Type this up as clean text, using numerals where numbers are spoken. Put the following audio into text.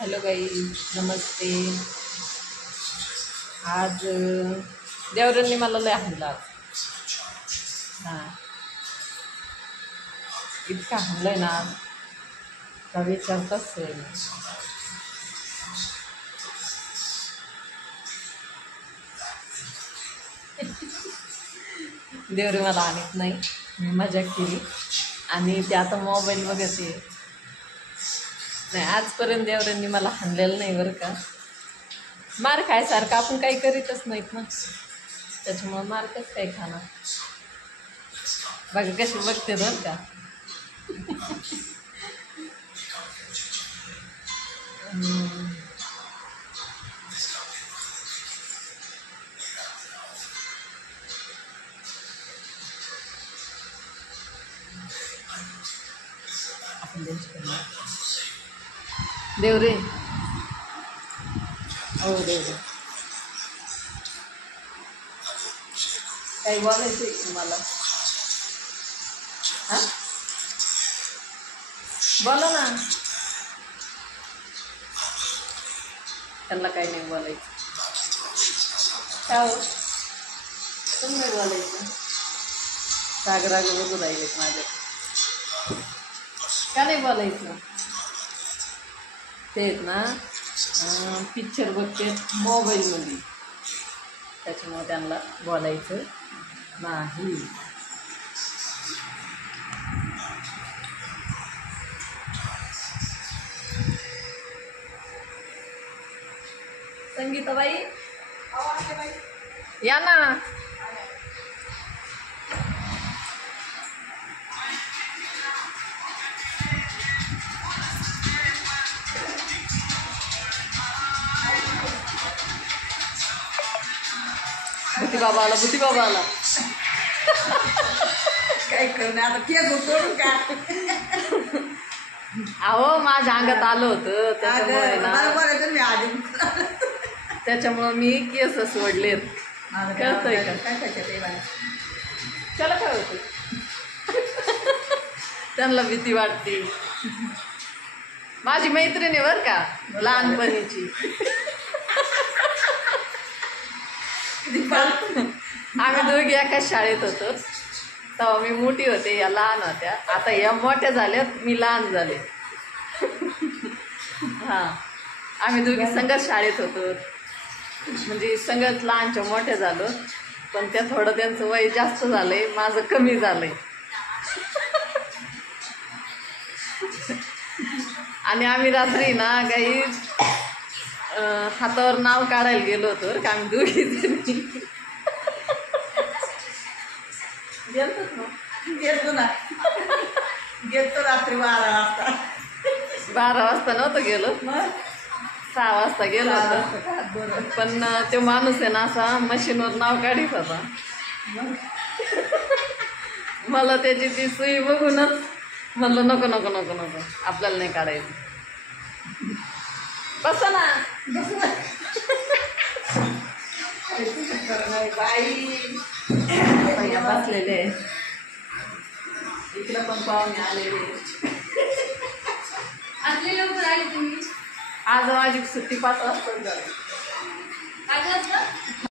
Hello guys, नमस्ते. आज देवरांनी मला लय हाणला. हां, इतका हाणलंय ना का विचारताच सोय नाही. देवरे मला आणत नाही, मी मजा केली आणि ते आता मोबाईल बघते. नाही, आजपर्यंत देवरांनी मला हाणलेलं नाही बरं का. मार खायसारखं आपण काही करीतच नाहीत ना, त्याच्यामुळं मार कसं काही खाणार. बघा कशी बघते बरं का. आपण देवरे, हो देवरे, काही बोलायचं आहे तुम्हाला? हां, बोला ना. त्यांना काही नाही बोलायचं. काय हो, तुम्ही नाही बोलायचं. सागराग बघू राहिलेत माझ्या. का नाही बोलायचं? ते आहेत ना, पिक्चर बघते मोबाईलमध्ये, त्याच्यामुळे त्यांना बोलायचं नाही. संगीताबाई या ना. भूती बाबा आला, भूती बाबा आला. काय करणार आता, केस उतरून का? अहो, माझ्या अंगात आलं होतं त्याच्यामुळे ना, त्याच्यामुळं मी केस सोडलेत. कळतंय का? त्याला काय होतं? त्यांना भीती वाटते. माझी मैत्रीण आहे बरं का, लहानपणीची. आम्ही दोघी एकाच शाळेत होतो. तेव्हा मी मोठी होते, या लहान होत्या. आता या मोठ्या झाल्यात, मी लहान झाले. हां, आम्ही दोघी संगत शाळेत होतो, म्हणजे संगत लहानच्या मोठ्या झालो. पण त्या थोडं त्यांचं वय जास्त झालंय, माझं कमी झालंय. आणि आम्ही रात्री ना काही हातावर नाव काढायला गेलो होतो का, आम्ही दोघी जणी. गेलतो ना, गेलतो रात्री 12 वाजता. 12 वाजता नव्हतं गेलो, 6 वाजता गेलो होतो. पण तो माणूस आहे ना, असा मशीनवर नाव काढीत होता. मला त्याची ती सुई बघूनच म्हणलं नको नको नको नको, आपल्याला नाही काढायचं. बसा ना, बाई बसलेले. इकडं पण पाहुणे आलेले. आजले लवकर आले तुम्ही? आज माझी सुट्टी 5 वाजता झाली. 5 वाजता?